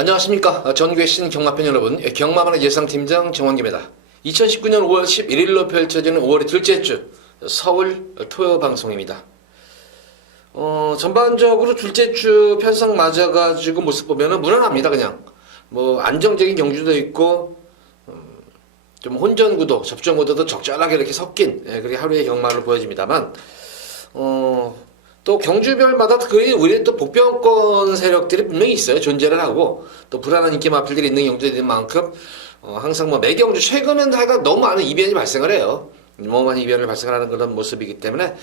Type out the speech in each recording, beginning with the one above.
안녕하십니까. 전국의 신경마팬 여러분, 경마만의 예상팀장 정원기입니다. 2019년 5월 11일로 펼쳐지는 5월의 둘째 주 서울 토요 방송입니다. 전반적으로 둘째 주 편성 맞아가지고 모습 보면은 무난합니다. 그냥 뭐 안정적인 경주도 있고 좀 혼전 구도, 접전 구도도 적절하게 이렇게 섞인 그렇게 하루의 경마를 보여집니다만 또 경주별마다 우리 또 복병권 세력들이 분명히 있어요. 존재를 하고 또 불안한 인기 마필들이 있는 경주들인 만큼 항상 뭐 매경주 최근은 하여간 너무 많은 이변이 발생을 해요. 너무 많은 이변을 발생하는 그런 모습이기 때문에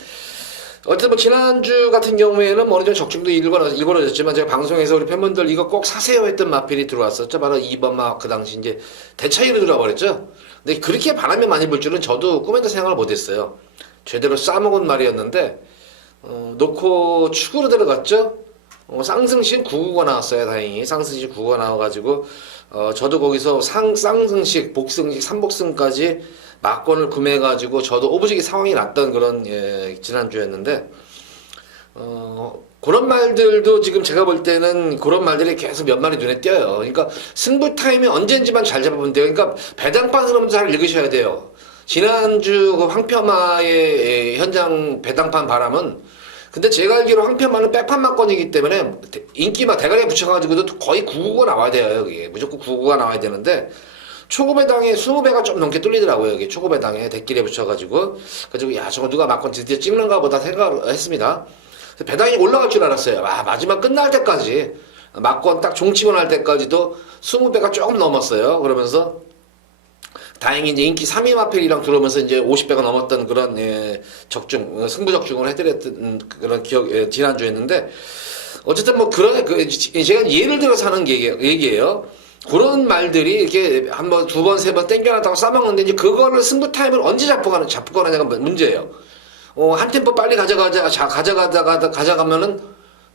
어쨌든 뭐 지난주 같은 경우에는 어느 정도 적중도 일궈졌지만 제가 방송에서 우리 팬분들 이거 꼭 사세요 했던 마필이 들어왔었죠. 바로 2번 막 그 당시 이제 대차이로 들어와 버렸죠. 근데 그렇게 바람이 많이 불 줄은 저도 꿈에도 생각을 못했어요. 제대로 싸먹은 말이었는데 놓고 축으로 들어갔죠. 쌍승식 9구가 나왔어요. 다행히 쌍승식 9구가 나와가지고 저도 거기서 쌍승식 복승식 3복승까지 막권을 구매해가지고 저도 오부지기 상황이 났던 그런 지난주였는데 그런 말들도 지금 제가 볼 때는 그런 말들이 계속 몇 마리 눈에 띄어요. 그러니까 승부 타임이 언제인지만 잘 잡으면 돼요. 그러니까 배당판 흐름 잘 읽으셔야 돼요. 지난주 그 황표마의 현장 배당판 바람은 근데 제가 알기로 황표마는 백판 막권이기 때문에 인기막 대가리에 붙여가지고도 거의 9구가 나와야 돼요. 여기 무조건 9구가 나와야 되는데 초고배당에 20배가 좀 넘게 뚫리더라고요. 여기 초고배당에 대길에 붙여가지고 그래가지고 야 저거 누가 막권 드디어 찍는가 보다 생각을 했습니다. 배당이 올라갈 줄 알았어요. 마지막 끝날 때까지 막권 딱 종치고 날 때까지도 20배가 조금 넘었어요. 그러면서 다행히 이제 인기 3위 마필이랑 들어오면서 이제 50배가 넘었던 그런 적중 승부 적중을 해드렸던 그런 지난주였는데 어쨌든 뭐 그런 제가 예를 들어서 하는 얘기예요. 그런 말들이 이렇게 한 번, 두 번, 세 번 땡겨놨다고 싸먹는데 이제 그거를 승부 타임을 언제 잡고 가느냐가 문제예요. 한 템포 빨리 가져가면은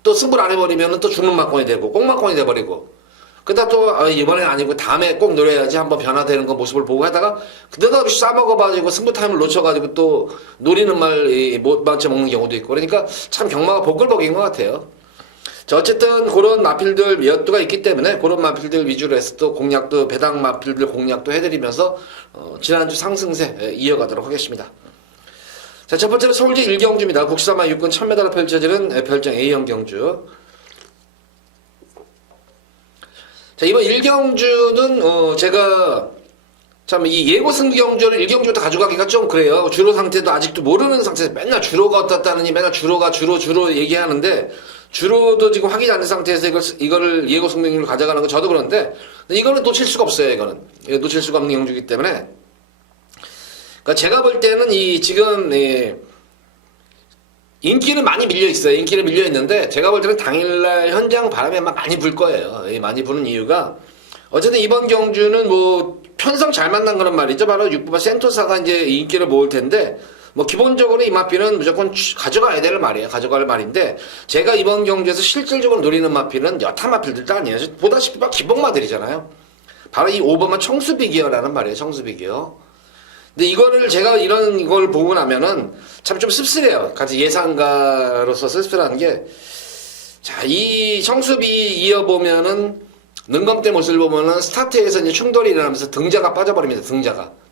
또 승부를 안 해버리면은 또 죽는 막권이 되고 꽁막권이 돼버리고 그러다 또 이번엔 아니고 다음에 꼭 노려야지 한번 변화되는 거 모습을 보고 하다가 느닷없이 싸먹어가지고 승부 타임을 놓쳐가지고 또 노리는 말 못 맞춰 먹는 경우도 있고 그러니까 참 경마가 복글복인 것 같아요. 자, 어쨌든 그런 마필들 몇 두가 있기 때문에 그런 마필들 위주로 해서 또 공략도 배당 마필들 공략도 해드리면서 지난주 상승세 이어가도록 하겠습니다. 자, 첫 번째는 서울제 1경주입니다. 국사마 육군 1000m로 펼쳐지는 별정 A형 경주. 자, 이번 1경주는 제가 참 이 예고 승부 경주를 1경주부터 가져가기가 좀 그래요. 주로 상태도 아직도 모르는 상태에서 맨날 주로가 어떻다느니 맨날 주로 얘기하는데 주로도 지금 확인 안 된 상태에서 이거를 예고 승부 경주로 가져가는 건 저도 그런데 이거는 놓칠 수가 없어요. 이거는 놓칠 수가 없는 경주이기 때문에 그러니까 제가 볼 때는 지금 인기는 많이 밀려 있어요. 인기는 밀려 있는데 제가 볼 때는 당일날 현장 바람이 아마 많이 불 거예요. 많이 부는 이유가 어쨌든 이번 경주는 뭐 편성 잘 만난 그런 말이죠. 바로 6번 센토사가 이제 인기를 모을 텐데 뭐 기본적으로 이 마필은 무조건 가져가야 될 말이에요. 가져갈 말인데 제가 이번 경주에서 실질적으로 노리는 마필은 여타 마필들도 아니에요. 보다시피 기복마들이잖아요. 바로 이 5번만 청수비기어라는 말이에요. 청수비기어. 근데 이거를 제가 이런 걸 보고 나면은 참 좀 씁쓸해요. 같이 예상가로서 씁쓸한 게 자, 이 청수비 이어보면은 능검대 모습을 보면은 스타트에서 이제 충돌이 일어나면서 등자가 빠져버립니다.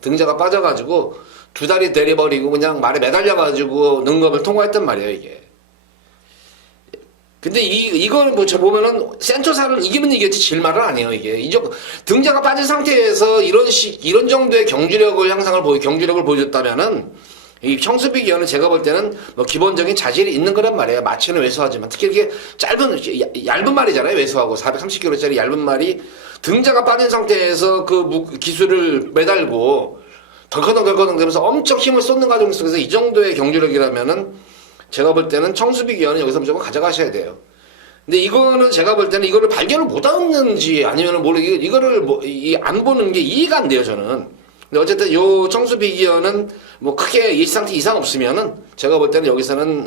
등자가 빠져가지고 두 다리 내려버리고 그냥 말에 매달려가지고 능검을 통과했단 말이에요. 이게. 근데 이거는 뭐 저 보면은 센터사를 이기면 이겼지 질 말은 아니에요. 이게 등자가 빠진 상태에서 이런 정도의 경주력을 보여줬다면은 이 청수비 기어는 제가 볼 때는 뭐 기본적인 자질이 있는 거란 말이에요. 마치는 왜소하지만 특히 이렇게 얇은 말이잖아요. 왜소하고 430kg짜리 얇은 말이 등자가 빠진 상태에서 그 기술을 매달고 덜커덩 되면서 엄청 힘을 쏟는 과정 속에서 이 정도의 경주력이라면은 제가 볼 때는 청수비 기어는 여기서 무조건 가져가셔야 돼요. 근데 이거는 제가 볼 때는 이거를 발견을 못 하는지 아니면은 이거를 안 보는 게 이해가 안 돼요. 저는. 근데 어쨌든 요 청수비 기어는 뭐 크게 이 상태 이상 없으면은 제가 볼 때는 여기서는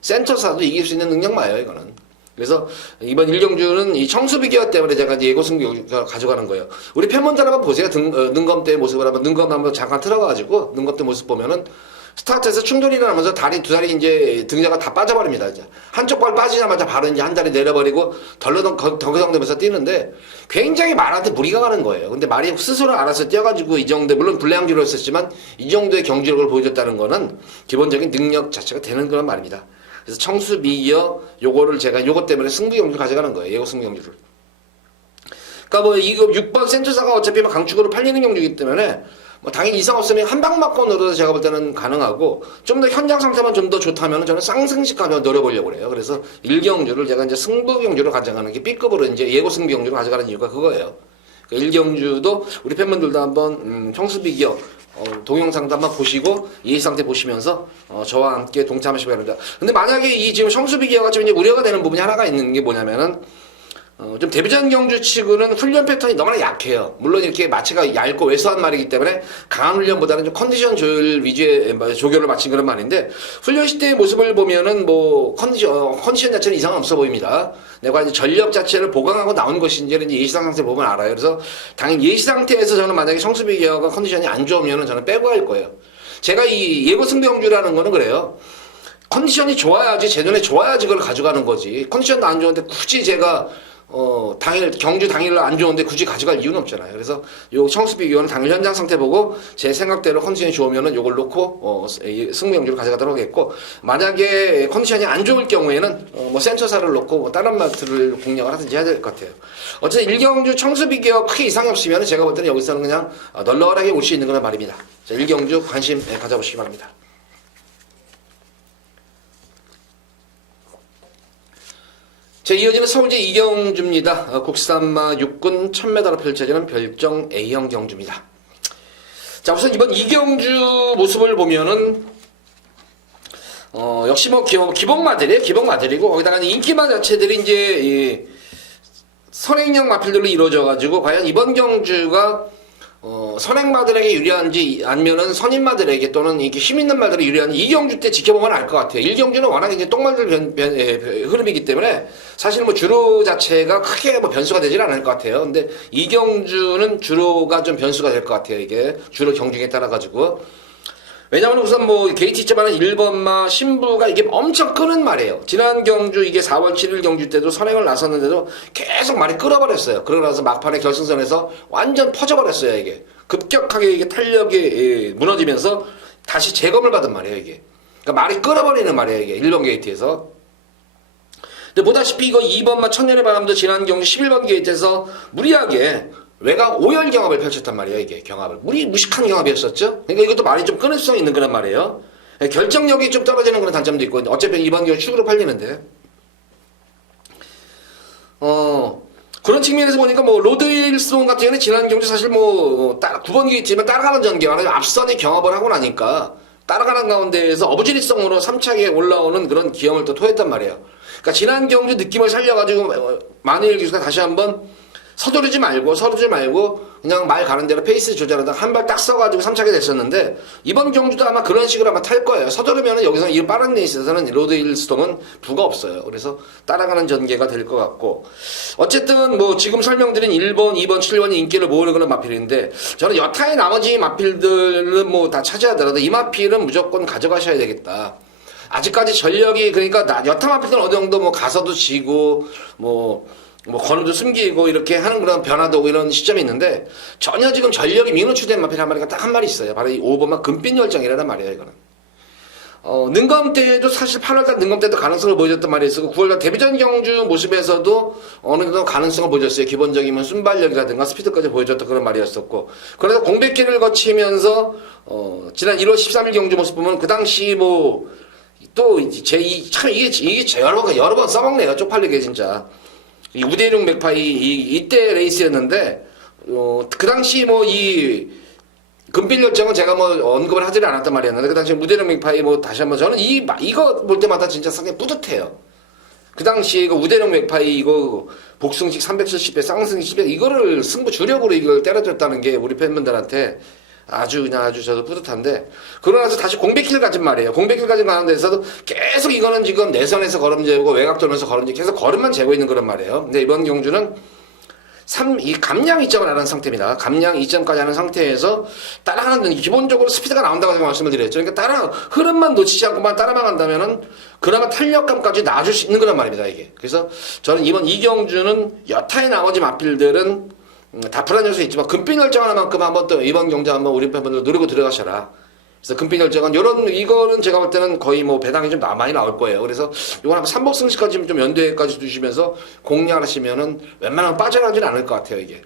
센터사도 이길 수 있는 능력마예요. 이거는. 그래서 이번 1경주는 이 청수비 기어 때문에 제가 이제 예고 승부 가져가는 거예요. 우리 팬분들 한번 보세요. 능검 때 모습을 능검 한번 잠깐 틀어가지고 능검 때 모습 보면은 스타트에서 충돌이 나면서 두 다리 이제 등자가 다 빠져버립니다. 이제 한쪽 발 빠지자마자 바로 이제 한 다리 내려버리고 덜렁덜렁되면서 뛰는데 굉장히 말한테 무리가 가는 거예요. 근데 말이 스스로 알아서 뛰어가지고 이 정도, 물론 불량기로 했었지만 이 정도의 경지력을 보여줬다는 거는 기본적인 능력 자체가 되는 그런 말입니다. 그래서 청수비기어 요거를 제가 요것 때문에 승부경주를 가져가는 거예요. 예고 승부경주를. 그러니까 뭐 이거 6번 센터사가 어차피 막 강축으로 팔리는 경주이기 때문에 뭐 당연히 이상 없으면 한 방막권으로도 제가 볼 때는 가능하고 좀 더 현장 상태만 좀 더 좋다면 저는 쌍승식 가면 노려보려고 그래요. 그래서 1경주를 제가 이제 승부경주로 가져가는 게 B급으로 이제 예고 승부경주로 가져가는 이유가 그거예요. 그러니까 1경주도 우리 팬분들도 한번 청수비기어 동영상도 한번 보시고 예의 상태 보시면서 저와 함께 동참하시기 바랍니다. 근데 만약에 이 지금 청수비기어가 좀 이제 우려가 되는 부분이 하나가 있는 게 뭐냐면은 좀 데뷔전 경주 치고는 훈련 패턴이 너무나 약해요. 물론 이렇게 마체가 얇고 왜소한 말이기 때문에 강한 훈련보다는 좀 컨디션 조율 위주의 조교를 마친 그런 말인데 훈련 시대의 모습을 보면은 뭐 컨디션 자체는 이상 없어 보입니다. 내가 이제 전력 자체를 보강하고 나온 것인지는 이제 예시상 상태 보면 알아요. 그래서 당연히 예시 상태에서 저는 만약에 청수비기어가 컨디션이 안 좋으면은 저는 빼고 할 거예요. 제가 이 예고 승부경주라는 거는 그래요. 컨디션이 좋아야지, 제 눈에 좋아야지 그걸 가져가는 거지. 컨디션도 안 좋은데 굳이 제가 경주 당일날 안 좋은데 굳이 가져갈 이유는 없잖아요. 그래서 요 청수비기어는 당일 현장 상태 보고 제 생각대로 컨디션이 좋으면은 요걸 놓고 승부경주를 가져가도록 하겠고, 만약에 컨디션이 안 좋을 경우에는 뭐 센터사를 놓고 뭐 다른 마트를 공략을 하든지 해야 될 것 같아요. 어쨌든 1경주 청수비기어 크게 이상이 없으면 제가 볼 때는 여기서는 그냥 널널하게 올 수 있는 그런 말입니다. 자, 1경주 관심 가져보시기 바랍니다. 자, 이어지는 서울제 2경주입니다. 국산마 6군 1000m로 펼쳐지는 별정 A형 경주입니다. 자, 우선 이번 2경주 모습을 보면은 역시 뭐 기복마들이에요. 기복마들이고 거기다가 인기마 자체들이 이제 선행형 마필들로 이루어져가지고 과연 이번 경주가 선행마들에게 유리한지 아니면은 선임마들에게 또는 이렇게 힘있는 마들이 유리한지 2경주 때 지켜보면 알 것 같아요. 1경주는 워낙 이제 똥마들 흐름이기 때문에 사실 뭐 주로 자체가 크게 뭐 변수가 되질 않을 것 같아요. 근데 2경주는 주로가 좀 변수가 될 것 같아요. 이게 주로 경중에 따라 가지고. 왜냐면 우선 뭐 게이트 있지만은 1번마 신부가 이게 엄청 끄는 말이에요. 지난 경주 이게 4월 7일 경주 때도 선행을 나섰는데도 계속 말이 끌어버렸어요. 그러고 나서 막판에 결승선에서 완전 퍼져버렸어요. 이게 급격하게 이게 탄력이 무너지면서 다시 재검을 받은 말이에요. 이게 그러니까 말이 끌어버리는 말이에요. 이게 1번 게이트에서. 근데 보다시피 이거 2번마 천년의 바람도 지난 경주 11번 게이트에서 무리하게 외곽 5열 경합을 펼쳤단 말이에요. 이게 경합을 무식한 경합이었었죠. 그러니까 이것도 말이 좀 끊을성 있는 그런 말이에요. 결정력이 좀 떨어지는 그런 단점도 있고 어차피 이번 경우 축으로 팔리는데 그런 측면에서 보니까 뭐 로드힐스톤 같은 경우는 지난 경주 사실 뭐 9번 게이트지만 따라가는 전개와는 앞선에 경합을 하고 나니까 따라가는 가운데에서 어부지리성으로 3차기에 올라오는 그런 기염을 또 토했단 말이에요. 그러니까 지난 경주 느낌을 살려가지고 만일 기수가 다시 한번 서두르지 말고 그냥 말 가는 대로 페이스 조절하다가 한 발 딱 써가지고 3차게 됐었는데 이번 경주도 아마 그런 식으로 아마 탈 거예요. 서두르면은 여기서는 이 빠른 레이스에서는 로드힐스톤은 부가 없어요. 그래서 따라가는 전개가 될 것 같고 어쨌든 뭐 지금 설명드린 1번, 2번, 7번이 인기를 모으는 그런 마필인데 저는 여타의 나머지 마필들은 뭐 다 차지하더라도 이 마필은 무조건 가져가셔야 되겠다. 아직까지 전력이 그러니까 여타 마필들은 어느 정도 뭐 가서도 지고 뭐 건우도 숨기고 이렇게 하는 그런 변화도 오고 이런 시점이 있는데 전혀 지금 전력이 민우추된 마필 한 마리가 딱 한 마리 있어요. 바로 이 5번마 금빛 열정이라는 말이에요. 이거는 능검 때도 사실 8월달 능검 때도 가능성을 보여줬던 말이 있었고 9월달 데뷔전 경주 모습에서도 어느 정도 가능성을 보여줬어요. 기본적이면 순발력이라든가 스피드까지 보여줬던 그런 말이었었고 그래서 공백기를 거치면서 지난 1월 13일 경주 모습 보면 그 당시 뭐 또 이게 여러 번 써먹네요. 쪽팔리게 진짜. 이 우대룡 맥파이 이때 레이스였는데 그 당시 뭐 이 금빛 열정은 제가 뭐 언급을 하지 않았단 말이었는데 그 당시 우대룡 맥파이 뭐 다시 한번 저는 이거 볼 때마다 진짜 상당히 뿌듯해요. 그 당시 그 우대룡 맥파이 이거 복승식 370배 쌍승식 10배 이거를 승부 주력으로 이걸 때려줬다는 게 우리 팬분들한테 아주 저도 뿌듯한데 그러고 나서 다시 공백길 가진 말이에요. 공백길 가진 가는 데서도 계속 이거는 지금 내선에서 걸음 재고 외곽 돌면서 걸음 재고 계속 걸음만 재고 있는 그런 말이에요. 근데 이번 경주는 이 감량 이점을 하는 상태입니다. 감량 이점까지 하는 상태에서 따라가는 기본적으로 스피드가 나온다고 말씀을 드렸죠. 그러니까 흐름만 놓치지 않고만 따라만 간다면은 그나마 탄력감까지 나아줄 수 있는 거란 말입니다, 이게. 그래서 저는 이번 이경주는 여타의 나머지 마필들은 다 불안 요소 있지만 금빛 열정하는 만큼 한번 또 이번 경주 한번 우리 팬분들 노리고 들어가셔라. 그래서 금빛 열정은 이거는 제가 볼 때는 거의 뭐 배당이 좀 많이 나올 거예요. 그래서 이건 한번 삼복승시까지 좀 연대까지 두시면서 공략하시면은 웬만하면 빠져나가지는 않을 것 같아요, 이게.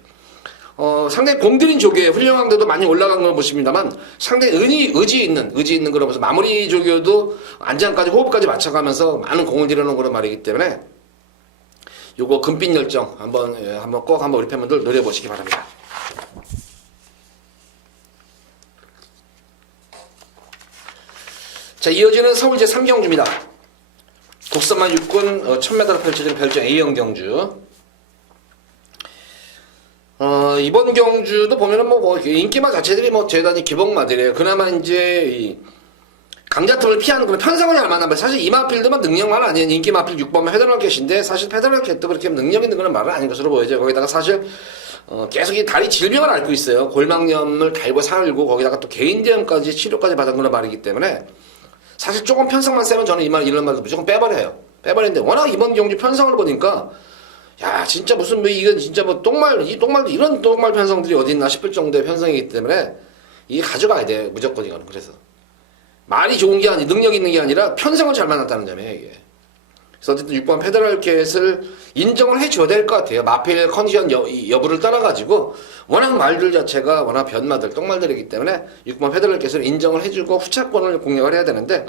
상당히 공들인 조교에 훌륭한데도 많이 올라간 걸 보십니다만 상당히 의지 있는 그러면서 마무리 조교도 안장까지 호흡까지 맞춰가면서 많은 공을 들여놓은 그런 말이기 때문에 요거 금빛 열정 한번 꼭 한번 우리 팬분들 노려보시기 바랍니다. 자, 이어지는 서울 제3경주입니다. 국산만 육군 1000m로 펼쳐지는 별정 A형 경주. 이번 경주도 보면은 뭐 인기마 자체들이 뭐 대단히 기복마들이에요. 그나마 이제 이 강자틈을 피하는 그런 편성을 잘 만나면 사실 이 마필드만 능력만 아니에요. 인기 마필 6번만 페더럴 캣인데 사실 페더럴 캣도 그렇게 능력 있는 그런 말은 아닌 것으로 보여져요. 거기다가 사실 계속 이 다리 질병을 앓고 있어요. 골막염을 달고 살고 거기다가 또 개인대염까지 치료까지 받은 그런 말이기 때문에 사실 조금 편성만 세면 저는 이런 말도 무조건 빼버려요. 빼버리는데 워낙 이번 경주 편성을 보니까 야 진짜 무슨 뭐 이건 진짜 뭐 똥말도 이런 똥말 편성들이 어디 있나 싶을 정도의 편성이기 때문에 이게 가져가야 돼 무조건 이거는. 그래서 말이 좋은 게 능력이 있는 게 아니라 편성을 잘 만났다는 점이에요 이게. 그래서 어쨌든 6번 페더럴 캣을 인정을 해줘야 될 것 같아요. 마필 컨디션 여부를 떠나가지고 워낙 말들 자체가 워낙 변마들 똥말들이기 때문에 6번 페더럴 캣을 인정을 해주고 후차권을 공략을 해야 되는데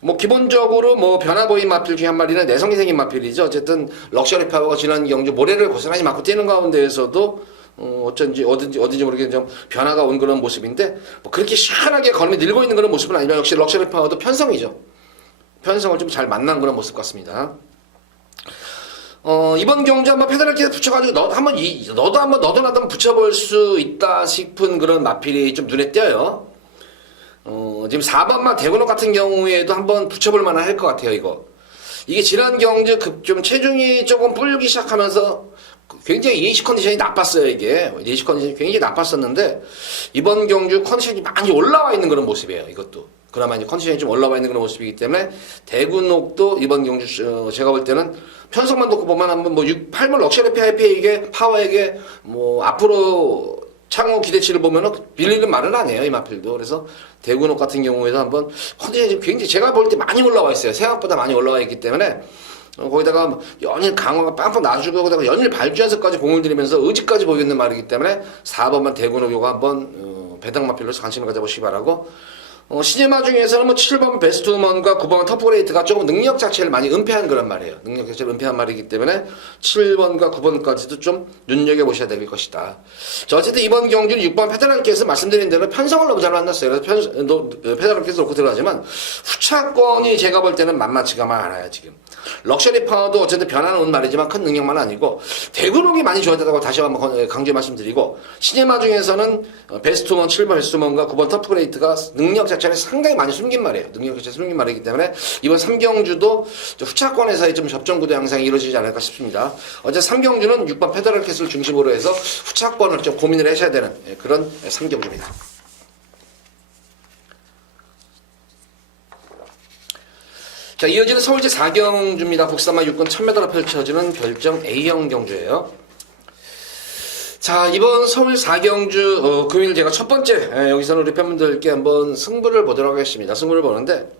뭐 기본적으로 뭐 변화 보인 마필 중에 한 마리는 내성이 생긴 마필이죠. 어쨌든 럭셔리 파워가 지난 경주 모래를 고스란히 맞고 뛰는 가운데에서도 어쩐지 어딘지 모르게 좀 변화가 온 그런 모습인데 뭐 그렇게 시원하게 걸음이 늘고 있는 그런 모습은 아니지만 역시 럭셔리 파워도 편성이죠. 편성을 좀 잘 만난 그런 모습 같습니다. 이번 경주 한번 페더럴 캣에 붙여가지고 너도 한번 붙여볼 수 있다 싶은 그런 마필이 좀 눈에 띄어요. 지금 4번마 대군옥 같은 경우에도 한번 붙여볼 만한 할 것 같아요, 이게 지난 경주 좀 체중이 조금 불기 시작하면서 굉장히 예시 컨디션이 나빴어요, 이게. 예시 컨디션이 굉장히 나빴었는데, 이번 경주 컨디션이 많이 올라와 있는 그런 모습이에요, 이것도. 그나마 이제 컨디션이 좀 올라와 있는 그런 모습이기 때문에, 대군옥도 이번 경주, 제가 볼 때는 편성만 놓고 보면 한번 뭐 8번 럭셔리 파워에게 뭐 앞으로 창호 기대치를 보면은 빌리는 말은 아니에요, 이 마필도. 그래서 대군옥 같은 경우에도 한번 컨디션이 지금 굉장히 제가 볼 때 많이 올라와 있어요. 생각보다 많이 올라와 있기 때문에 거기다가 연일 강화가 빵빵 놔주고 거기다가 연일 발주연습까지 공을 들이면서 의지까지 보이는 말이기 때문에 4번만 대군옥 요거 한번 배당 마필로서 관심을 가져보시기 바라고. 시네마 중에서는 뭐 7번 베스트우먼과 9번 터프레이트가 조금 능력 자체를 많이 은폐한 그런 말이에요. 능력 자체를 은폐한 말이기 때문에 7번과 9번까지도 좀 눈여겨보셔야 될 것이다. 자, 어쨌든 이번 경주는 6번 페더럴 캣에서 말씀드린 대로 편성을 너무 잘 만났어요. 그래서 페더럴 캣을 놓고 들어가지만 후차권이 제가 볼 때는 만만치가 않아요, 지금. 럭셔리 파워도 어쨌든 변화는 온 말이지만 큰 능력만 아니고 대군옥이 많이 좋아졌다고 다시 한번 강조해 말씀드리고 시네마 중에서는 베스트우먼 7번 베스트우먼과 9번 터프레이트가 능력 자체는 상당히 많이 숨긴 말이에요. 능력 자체 숨긴 말이기 때문에 이번 3경주도 후차권에서의 좀 접전구도 양상이 이루어지지 않을까 싶습니다. 어제 3경주는 6번 페더럴 캣을 중심으로 해서 후차권을 좀 고민을 하셔야 되는 그런 3경주입니다. 자, 이어지는 서울제 4경주입니다. 국산마 육군 1000m로 펼쳐지는 별정 A형 경주예요. 자, 이번 서울 4경주 금일 제가 첫 번째 여기서는 우리 팬분들께 한번 승부를 보도록 하겠습니다. 승부를 보는데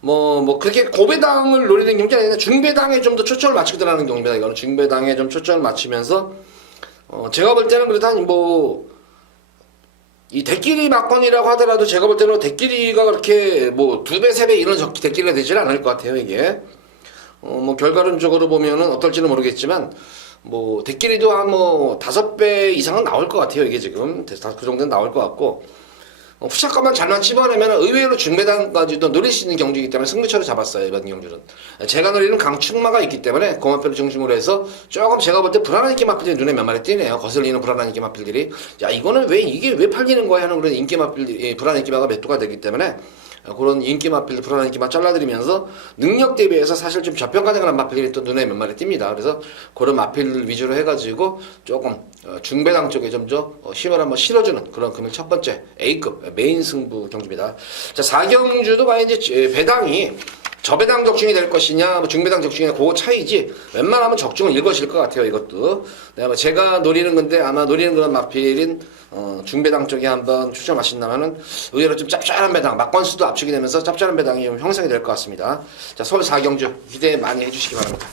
뭐 그렇게 고배당을 노리는 경기가 아니라 중배당에 좀 더 초점을 맞추고 들어가는 경기입니다. 이거는 중배당에 좀 초점을 맞추면서 제가 볼 때는 그래도 이 대끼리 막건이라고 하더라도 제가 볼 때는 대끼리가 그렇게 뭐 2배, 3배 이런 대끼리가 되지는 않을 것 같아요, 이게. 뭐 결과론적으로 보면은 어떨지는 모르겠지만, 뭐 대끼리도 한 뭐 5배 이상은 나올 것 같아요, 이게 지금. 그 정도는 나올 것 같고. 후차값만 잘만 찝어내면 의외로 중배당까지도 노릴 수 있는 경기이기 때문에 승부처를 잡았어요, 이번 경주는. 제가 노리는 강축마가 있기 때문에 고마표를 중심으로 해서 조금 제가 볼 때 불안한 인기 마필들이 눈에 몇 마리 띄네요. 거슬리는 불안한 인기 마필들이. 야, 이거는 이게 왜 팔리는 거야 하는 그런 인기 마필들이, 불안한 인기 마가 몇 도가 되기 때문에 그런 인기 마필들, 불안한 인기만 잘라드리면서 능력 대비해서 사실 좀 저평가되는 마필들이 또 눈에 몇 마리 띕니다. 그래서 그런 마필들 위주로 해가지고 조금 중배당 쪽에 좀 더 힘을 한번 실어주는 그런 금일 첫 번째 A급 메인 승부 경주입니다. 자, 4경주도 봐야 이제 배당이 저배당 적중이 될 것이냐, 뭐 중배당 적중이냐, 그거 차이지, 웬만하면 적중은 읽어질 것 같아요, 이것도. 네, 제가 노리는 건데, 아마 노리는 그런 마필인, 중배당 쪽에 한번 추천하신다면은, 의외로 좀 짭짤한 배당, 막권수도 압축이 되면서 짭짤한 배당이 좀 형성이 될 것 같습니다. 자, 서울 4경주, 기대 많이 해주시기 바랍니다.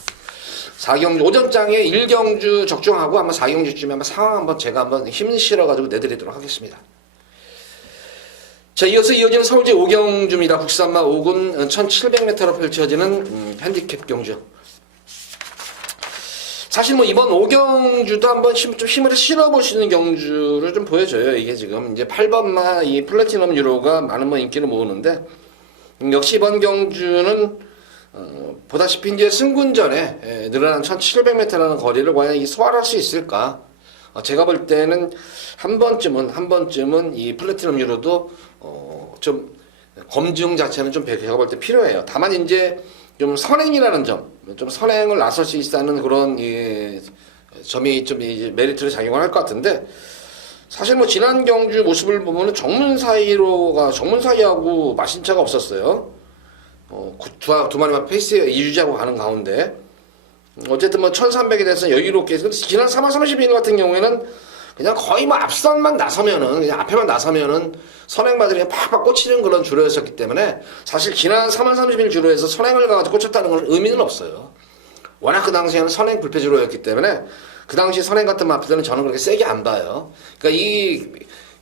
4경주, 오전장에 1경주 적중하고, 아마 4경주쯤에 아마 상황 한번 제가 한번 힘 실어가지고 내드리도록 하겠습니다. 자, 이어서 이어지는 서울제 5경주입니다. 국산마 5군 1700m로 펼쳐지는 핸디캡 경주. 사실 뭐 이번 5경주도 한번 좀 힘을 실어볼 수 있는 경주를 좀 보여줘요. 이게 지금 이제 8번마 이 플래티넘 유로가 많은 뭐 인기를 모으는데, 역시 이번 경주는 보다시피 이제 승군전에 늘어난 1700m라는 거리를 과연 소화할 수 있을까? 제가 볼 때는 한 번쯤은 이 플래티넘 유로도 좀 검증 자체는 좀 제가 볼 때 필요해요. 다만 이제 좀 선행이라는 점, 좀 선행을 나설 수 있다는 그런 점이 좀 이제 메리트를 작용할 것 같은데, 사실 뭐 지난 경주 모습을 보면은 정문 사이하고 마신차가 없었어요. 두 마리만 페이스에 이주자고 가는 가운데. 어쨌든 뭐 1300에 대해서 여유롭게 해서 지난 3월 30일 같은 경우에는 그냥 거의 뭐 앞선만 나서면은 그냥 앞에만 나서면은 선행마들이 팍팍 꽂히는 그런 주로였었기 때문에 사실 지난 3월 30일 주로에서 선행을 가지고 꽂혔다는 건 의미는 없어요. 워낙 그 당시에는 선행 불패 주로였기 때문에 그 당시 선행 같은 마필들은 저는 그렇게 세게 안 봐요. 그러니까 이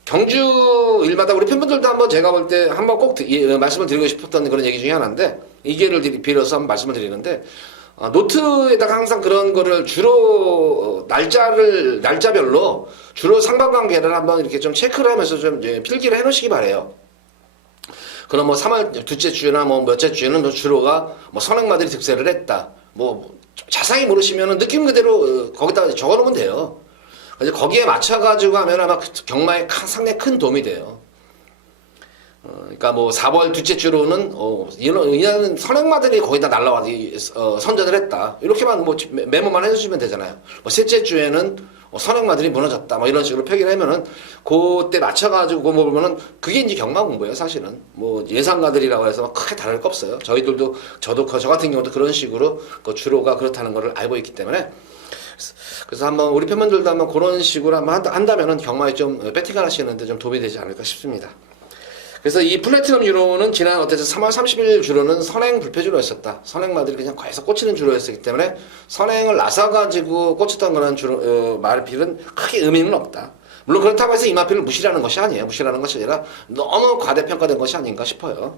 경주 일마다 우리 팬분들도 한번 제가 볼 때 한번 꼭 말씀을 드리고 싶었던 그런 얘기 중에 하나인데, 이 기회를 빌어서 한번 말씀을 드리는데, 노트에다가 항상 그런 거를 주로 날짜별로 주로 상관관계를 한번 이렇게 좀 체크를 하면서 좀 이제 필기를 해 놓으시기 바래요. 그럼 뭐 3월 둘째 주나 뭐 몇째 주에는 뭐 주로가 뭐 선행마들이 득세를 했다. 뭐 자세히 모르시면은 느낌 그대로 거기다 적어 놓으면 돼요. 그래서 거기에 맞춰가지고 하면 아마 경마에 상당히 큰 도움이 돼요. 그러니까 뭐 4월 둘째 주로는 이런 선행마들이 거의 다 날라와서 선전을 했다. 이렇게만 뭐 메모만 해주시면 되잖아요. 뭐 셋째 주에는 선행마들이 무너졌다. 뭐 이런 식으로 표기를 하면은 그때 맞춰가지고 그거 보면은 그게 이제 경마 공부예요. 사실은 뭐 예상가들이라고 해서 막 크게 다를 거 없어요. 저희들도 저 같은 경우도 그런 식으로 그 주로가 그렇다는 거를 알고 있기 때문에. 그래서 한번 우리 팬분들도 한번 그런 식으로 한번 한다면은 경마에 좀 배팅을 하시는데 좀 도움이 되지 않을까 싶습니다. 그래서 이 플래티넘 유로는 지난 3월 30일 주로는 선행 불패 주로였었다. 선행마들이 그냥 계속 꽂히는 주로였기 때문에 선행을 나서가지고 꽂혔던 그런 마필은 크게 의미는 없다. 물론 그렇다고 해서 이 마필을 무시하는 것이 아니에요. 무시하는 것이 아니라 너무 과대평가된 것이 아닌가 싶어요.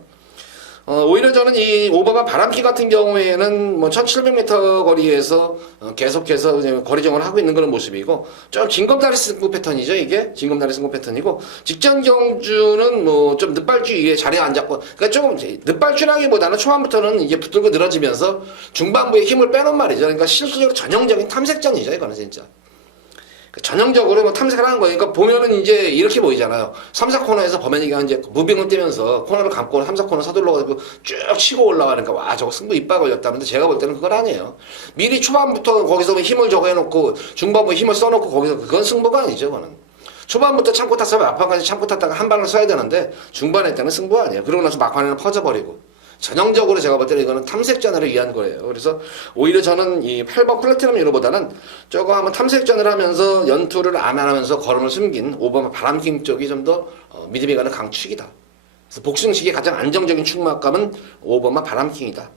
오히려 저는 이 오버가 바람기 같은 경우에는 뭐 1700m 거리에서 계속해서 거리정을 하고 있는 그런 모습이고, 좀 징검다리 승부 패턴이죠. 이게 징검다리 승부 패턴이고, 직전 경주는 뭐 좀 늦발주 위에 자리에 앉았고, 그러니까 좀 늦발주라기보다는 초반부터는 이게 붙들고 늘어지면서 중반부에 힘을 빼놓은 말이죠. 그러니까 실질적으로 전형적인 탐색전이죠. 이거는 진짜 전형적으로 뭐 탐색을 하는 거예요. 그러니까 보면은 이제 이렇게 보이잖아요. 3, 4코너에서 범현이가 이제 무빙을 뛰면서 코너를 감고 3, 4코너 서둘러가지고 쭉 치고 올라가니까 와, 저거 승부 이빨 걸렸다는데, 제가 볼 때는 그건 아니에요. 미리 초반부터 거기서 힘을 저거 해놓고 중반부에 힘을 써놓고 거기서 그건 승부가 아니죠. 그거는 초반부터 참고 탔으면 막판까지 참고 탔다가 한 방을 써야 되는데 중반에 때는 승부가 아니에요. 그러고 나서 막판에는 퍼져버리고. 전형적으로 제가 볼 때는 이거는 탐색전을 위한 거예요. 그래서 오히려 저는 이 8번 플래티넘 유로보다는 저거 한번 탐색전을 하면서 연투를 안 하면서 걸음을 숨긴 5번 바람킹 쪽이 좀 더 믿음이 가는 강축이다. 그래서 복싱식의 가장 안정적인 축막감은 5번만 바람킹이다.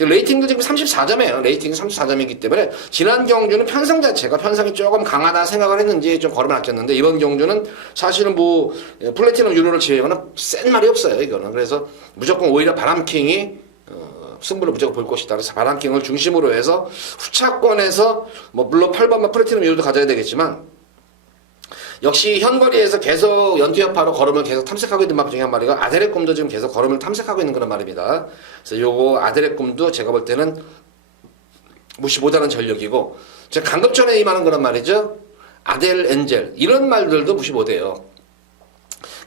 레이팅도 지금 34점이에요. 레이팅이 34점이기 때문에 지난 경주는 편성 자체가 편성이 조금 강하다 생각을 했는지 좀 걸음을 아꼈는데, 이번 경주는 사실은 뭐 플래티넘 유로를 제외하고는 센 말이 없어요. 이거는. 그래서 무조건 오히려 바람킹이 승부를 무조건 볼 것이다. 그래서 바람킹을 중심으로 해서 후차권에서 뭐 물론 8번만 플래티넘 유로도 가져야 되겠지만, 역시 현거리에서 계속 연투여파로 걸음을 계속 탐색하고 있는 말 중에 한 마리가 아델의 꿈도 지금 계속 걸음을 탐색하고 있는 그런 말입니다. 그래서 요거 아델의 꿈도 제가 볼 때는 무시 못하는 전력이고, 제가 강급 전에 임하는 그런 말이죠. 아델 엔젤 이런 말들도 무시 못해요.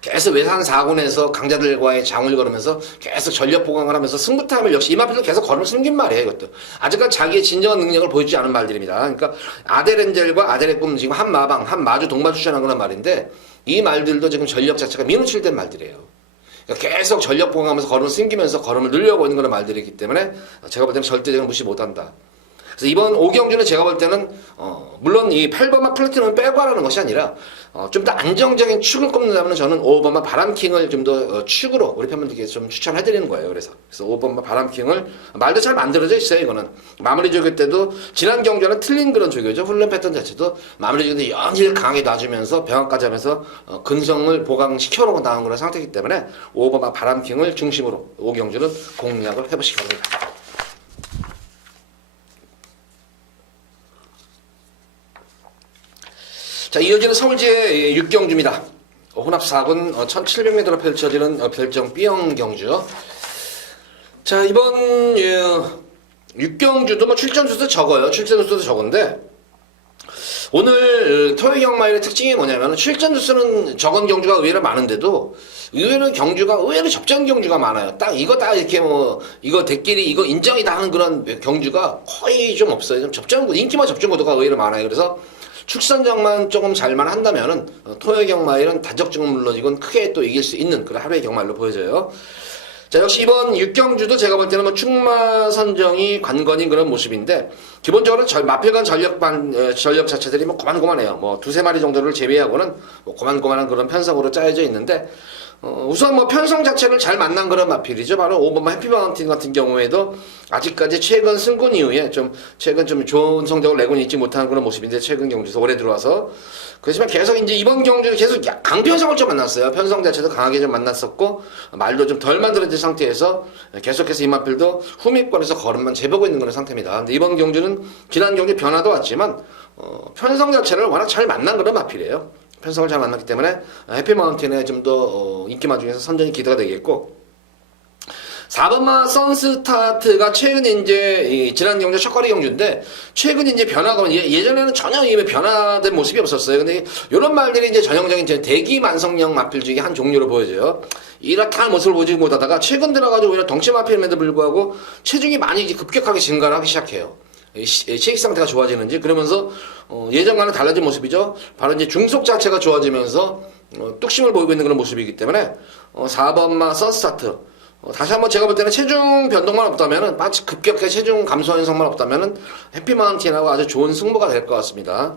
계속 외산 4군에서 강자들과의 장을 걸으면서 계속 전력 보강을 하면서 승부타임을 역시 이마필도 계속 걸음을 숨긴 말이에요. 이것도 아직까지 자기의 진정한 능력을 보여주지 않은 말들입니다. 그러니까 아델엔젤과 아델의 꿈 지금 한 마방 한 마주 동반 출전한 그런 말인데 이 말들도 지금 전력 자체가 민우출된 말들이에요. 그러니까 계속 전력 보강하면서 걸음을 숨기면서 걸음을 늘려고 있는 그런 말들이기 때문에 제가 볼 때는 절대적으로 무시 못한다. 그래서 이번 5경주는 제가 볼 때는 물론 이 8번마 플래티넘을 빼고 하라는 것이 아니라 좀 더 안정적인 축을 꼽는다면 저는 5번마 바람킹을 좀 더 축으로 우리 팬분들께 좀 추천해드리는 거예요. 그래서 5번마 바람킹을 말도 잘 만들어져 있어요. 이거는 마무리 조교 때도 지난 경주와는 틀린 그런 조교죠. 훈련 패턴 자체도 마무리 조교 때 연일 강하게 놔주면서 병합까지 하면서 근성을 보강시켜놓고 나온 그런 상태이기 때문에 5번마 바람킹을 중심으로 5경주는 공략을 해보시기 바랍니다. 자, 이어지는 서울지의 6경주입니다. 혼합 4군 1700m로 펼쳐지는 별정 B형 경주. 자, 이번 6경주도 뭐 출전 수도 적어요. 출전 수도 적은데 오늘 토요경 마일의 특징이 뭐냐면 출전 수는 적은 경주가 의외로 많은데도 의외로 경주가 의외로 접전 경주가 많아요. 딱 이거 다 이렇게 뭐 이거 대끼리 이거 인정이다 하는 그런 경주가 거의 좀 없어요. 좀 접전 인기만 접전 구도가 의외로 많아요. 그래서 축선장만 조금 잘만 한다면은 토요일 경마일은 다적증은 물론 이건 크게 또 이길 수 있는 그런 하루의 경마일로 보여져요. 자, 역시 이번 6경주도 제가 볼 때는 뭐 축마 선정이 관건인 그런 모습인데 기본적으로 마필관 전력 자체들이 뭐 고만고만해요. 뭐 두세 마리 정도를 제외하고는 뭐 고만고만한 그런 편성으로 짜여져 있는데 우선 뭐 편성 자체를 잘 만난 그런 마필이죠. 바로 5번마 해피마운틴 같은 경우에도 아직까지 최근 승군 이후에 최근 좀 좋은 성적을 내고는 있지 못하는 그런 모습인데 최근 경주에서 올해 들어와서 그렇지만 계속 이제 이번 경주에 계속 강편성을 좀 만났어요. 편성 자체도 강하게 좀 만났었고 말도 좀 덜 만들어진 상태에서 계속해서 이 마필도 후미권에서 걸음만 재보고 있는 그런 상태입니다. 근데 이번 경주는 지난 경주 변화도 왔지만 편성 자체를 워낙 잘 만난 그런 마필이에요. 편성을 잘 만났기 때문에 해피마운틴의 좀 더 인기마 중에서 선전이 기대가 되겠고 4번마 선스타트가 최근 이제 지난 경주 첫거리 경주인데 최근 이제 변화가 예전에는 전혀 변화된 모습이 없었어요. 근데 이런 말들이 이제 전형적인 대기 만성형 마필 중에 한 종류로 보여져요. 이렇게 모습을 보지 못하다가 최근 들어가지고 오히려 덩치 마필임에도 불구하고 체중이 많이 급격하게 증가를 하기 시작해요. 체익 상태가 좋아지는지 그러면서 예전과는 달라진 모습이죠. 바로 이제 중속 자체가 좋아지면서 뚝심을 보이고 있는 그런 모습이기 때문에 4번마 선스타트 다시 한번 제가 볼 때는 체중 변동만 없다면은 마치 급격하게 체중 감소 현상만 없다면은 해피마운틴하고 아주 좋은 승부가 될 것 같습니다.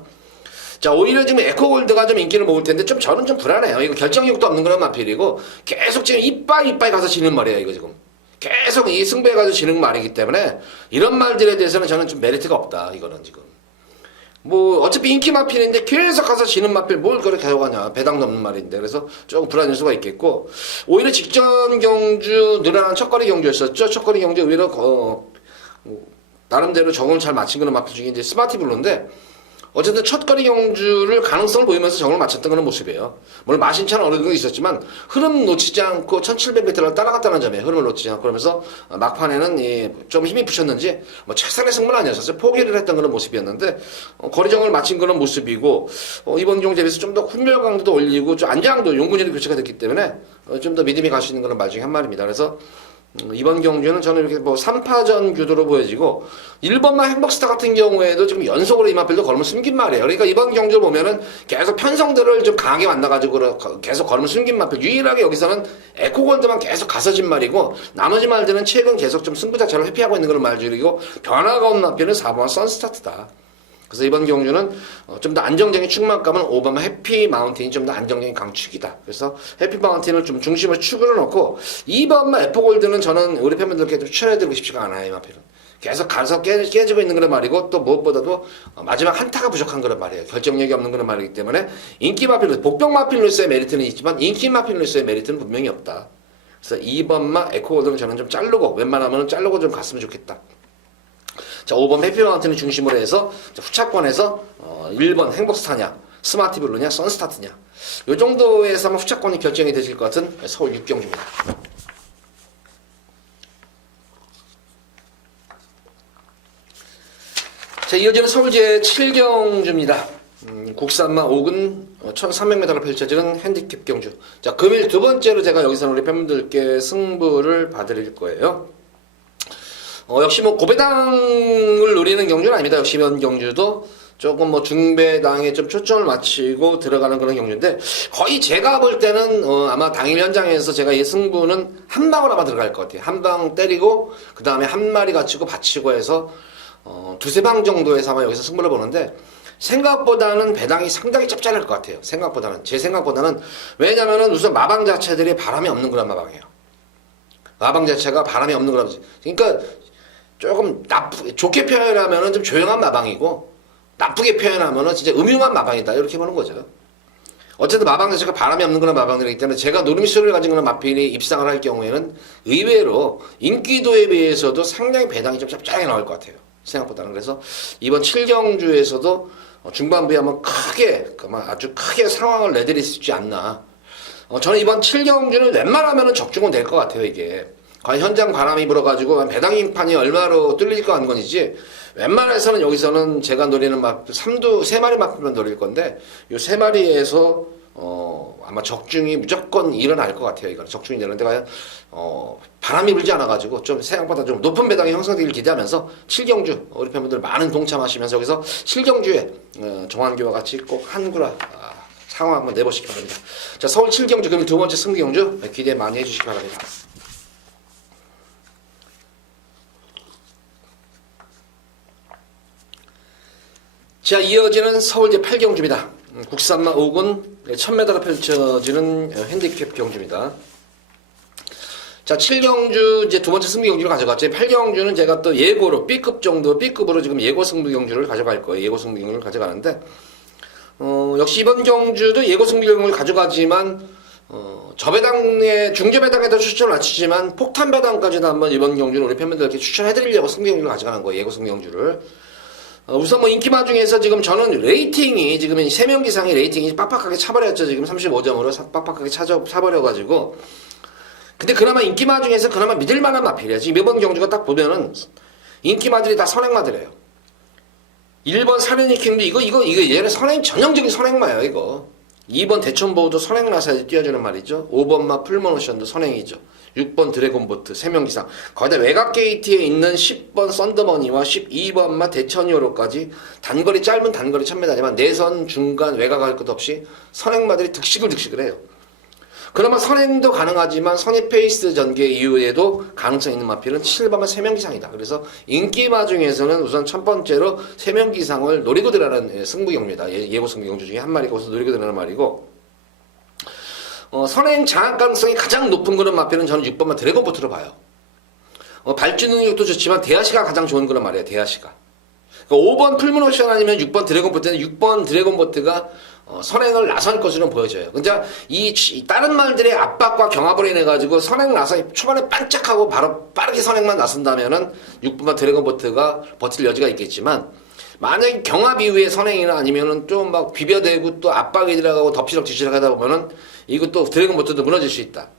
자, 오히려 지금 에코골드가 좀 인기를 모을 텐데 저는 좀 불안해요. 이거 결정력도 없는 그런 마필이고 계속 지금 이빠이 가서 지는 말이에요. 이거 지금 계속 이 승부해가지고 지는 말이기 때문에 이런 말들에 대해서는 저는 좀 메리트가 없다. 이거는 지금 뭐 어차피 인기 마필인데 계속 가서 지는 마필 뭘 그렇게 가져가냐. 배당 넘는 말인데 그래서 조금 불안할 수가 있겠고 오히려 직전 경주 늘어난 첫거리 경주였었죠. 첫거리 경주 의외로 나름대로 적응을 잘 마친 그런 마필 중에 이제 스마티블루인데 어쨌든 첫거리 경주를 가능성을 보이면서 적응을 마쳤던 그런 모습이에요. 물론 마신차는 어느 정도 있었지만 흐름 놓치지 않고 1700m를 따라갔다는 점에 흐름을 놓치지 않고 그러면서 막판에는 좀 힘이 붙였는지 뭐 최선의 승부는 아니었었어요. 포기를 했던 그런 모습이었는데 거리 적응을 마친 그런 모습이고 이번 경주에 비해서 좀 더 훈련 강도도 올리고 좀 안정도 용군열이 교체가 됐기 때문에 좀 더 믿음이 갈 수 있는 그런 말 중에 한 말입니다. 그래서 이번 경주는 저는 이렇게 뭐 3파전 규도로 보여지고 1번마 행복스타 같은 경우에도 지금 연속으로 이마필도 걸음을 숨긴 말이에요. 그러니까 이번 경주 보면은 계속 편성들을 좀 강하게 만나가지고 계속 걸음을 숨긴 마필 유일하게 여기서는 에코골드만 계속 가서진 말이고 나머지 말들은 최근 계속 좀 승부 자체를 회피하고 있는 그런 말들이고 변화가 없는 마필은 4번마 선스타트다. 그래서 이번 경주는 좀 더 안정적인 축막감은 5번마 해피 마운틴이 좀 더 안정적인 강축이다. 그래서 해피 마운틴을 좀 중심을 축으로 놓고 2번마 에포골드는 저는 우리 팬분들께 좀 추천해드리고 싶지가 않아요. 이 마필은 계속 가서 깨지고 있는 그런 말이고 또 무엇보다도 마지막 한타가 부족한 그런 말이에요. 결정력이 없는 그런 말이기 때문에 인기 마필로 복병 마필로서의 메리트는 있지만 인기 마필로서의 메리트는 분명히 없다. 그래서 2번마 에코골드는 저는 좀 자르고 웬만하면 자르고 좀 갔으면 좋겠다. 자, 5번 해피마운틴을 중심으로 해서 후차권에서 1번 행복스타냐 스마티블루냐 선스타트냐 이 정도에서 아마 후차권이 결정이 되실 것 같은 서울 6경주입니다. 자, 이어지는 서울제 7경주입니다. 국산마 옥은 1300m로 펼쳐지는 핸디캡 경주. 자, 금일 두 번째로 제가 여기서 우리 팬분들께 승부를 봐드릴 거예요. 역시 뭐 고배당을 노리는 경주는 아닙니다. 역시 이번 경주도 조금 뭐 중배당에 좀 초점을 맞추고 들어가는 그런 경주인데, 거의 제가 볼 때는 아마 당일 현장에서 제가 이 승부는 한 방울 아마 들어갈 것 같아요. 한 방 때리고 그 다음에 한 마리 갖추고 받치고 해서 두세 방 정도에서 아마 여기서 승부를 보는데, 생각보다는 배당이 상당히 짭짤할 것 같아요. 제 생각보다는. 왜냐면은 우선 마방 자체들이 바람이 없는 그런 마방이에요. 마방 자체가 바람이 없는 그런, 그러니까 조금 좋게 표현하면은 좀 조용한 마방이고, 나쁘게 표현하면은 진짜 음흉한 마방이다, 이렇게 보는 거죠. 어쨌든 마방 자체가 바람이 없는 그런 마방들이기 때문에 제가 노름수를 가진 그런 마필이 입상을 할 경우에는 의외로 인기도에 비해서도 상당히 배당이 좀 짭짤하게 나올 것 같아요. 생각보다는. 그래서 이번 7경주에서도 중반부에 한번 아주 크게 상황을 내드릴 수 있지 않나. 저는 이번 7경주는 웬만하면 적중은 될 것 같아요, 이게. 과연 현장 바람이 불어가지고 배당임판이 얼마로 뚫릴 거 한 건이지, 웬만해서는 여기서는 제가 노리는 세 마리 마필만 노릴 건데, 이 세 마리에서 아마 적중이 무조건 일어날 것 같아요. 이거는 적중이 되는데, 과연 바람이 불지 않아가지고 좀 생각보다 좀 높은 배당이 형성되길 기대하면서 7경주 우리 팬분들 많은 동참하시면서 여기서 7경주에 정환규와 같이 꼭 한구라 상황 한번 내보시기 바랍니다. 자, 서울 7경주 그럼 두 번째 승부 경주 기대 많이 해주시기 바랍니다. 자, 이어지는 서울 제8경주입니다. 국산마 5군 1000m로 펼쳐지는 핸디캡 경주입니다. 자, 7경주 이제 두 번째 승부 경주를 가져갔죠. 8경주는 제가 또 예고로 B급 B급으로 지금 예고 승부 경주를 가져갈 거예요. 예고 승부 경주를 가져가는데, 역시 이번 경주도 예고 승부 경주를 가져가지만, 저배당의, 중저배당에도 추천을 마치지만, 폭탄배당까지도 한번 이번 경주는 우리 팬분들께 추천해드리려고 승부 경주를 가져가는 거예요. 예고 승부 경주를. 우선 뭐 인기마 중에서 지금 저는 레이팅이 지금 3명 기상의 레이팅이 빡빡하게 차버렸죠. 지금 35점으로 빡빡하게 차버려가지고. 근데 그나마 인기마 중에서 그나마 믿을만한 마필이에요. 지금 이번 경주가 딱 보면은 인기마들이 다 선행마들이에요. 1번 사륜이킹도 이거 얘는 전형적인 선행마예요, 이거. 2번 대천보호도 선행라사에 뛰어주는 말이죠. 5번마 풀모노션도 선행이죠. 6번 드래곤보트 3명 기상. 거기다 외곽 게이트에 있는 10번 썬더머니와 12번마 대천요로까지 짧은 단거리 1000m지만 내선 중간 외곽할 것 없이 선행마들이 득식을 해요. 그나마 선행도 가능하지만 선의 페이스 전개 이후에도 가능성 있는 마필은 7번마 3명 기상이다. 그래서 인기마 중에서는 우선 첫 번째로 3명 기상을 노리고 들어가는 승부 경주입니다. 예고 승부 경주 중에 한 마리가 우선 노리고 들어가는 말이고, 선행 장악 가능성이 가장 높은 그런 마필은 저는 6번마 드래곤보트로 봐요. 발주 능력도 좋지만 대하시가 가장 좋은 그런 말이에요. 대하시가. 그러니까 5번 풀문오션 아니면 6번 드래곤보트는 6번 드래곤보트가 선행을 나설 것으로 보여져요. 근데 이 다른 말들의 압박과 경합으로 인해 가지고 선행 나서 초반에 반짝하고 바로 빠르게 선행만 나선다면은 6번마 드래곤보트가 버틸 여지가 있겠지만, 만약에 경합 이후에 선행이나 아니면은 좀 막 비벼대고 또 압박이 들어가고 덮치락 하다 보면은 이것도 드래곤보트도 무너질 수 있다.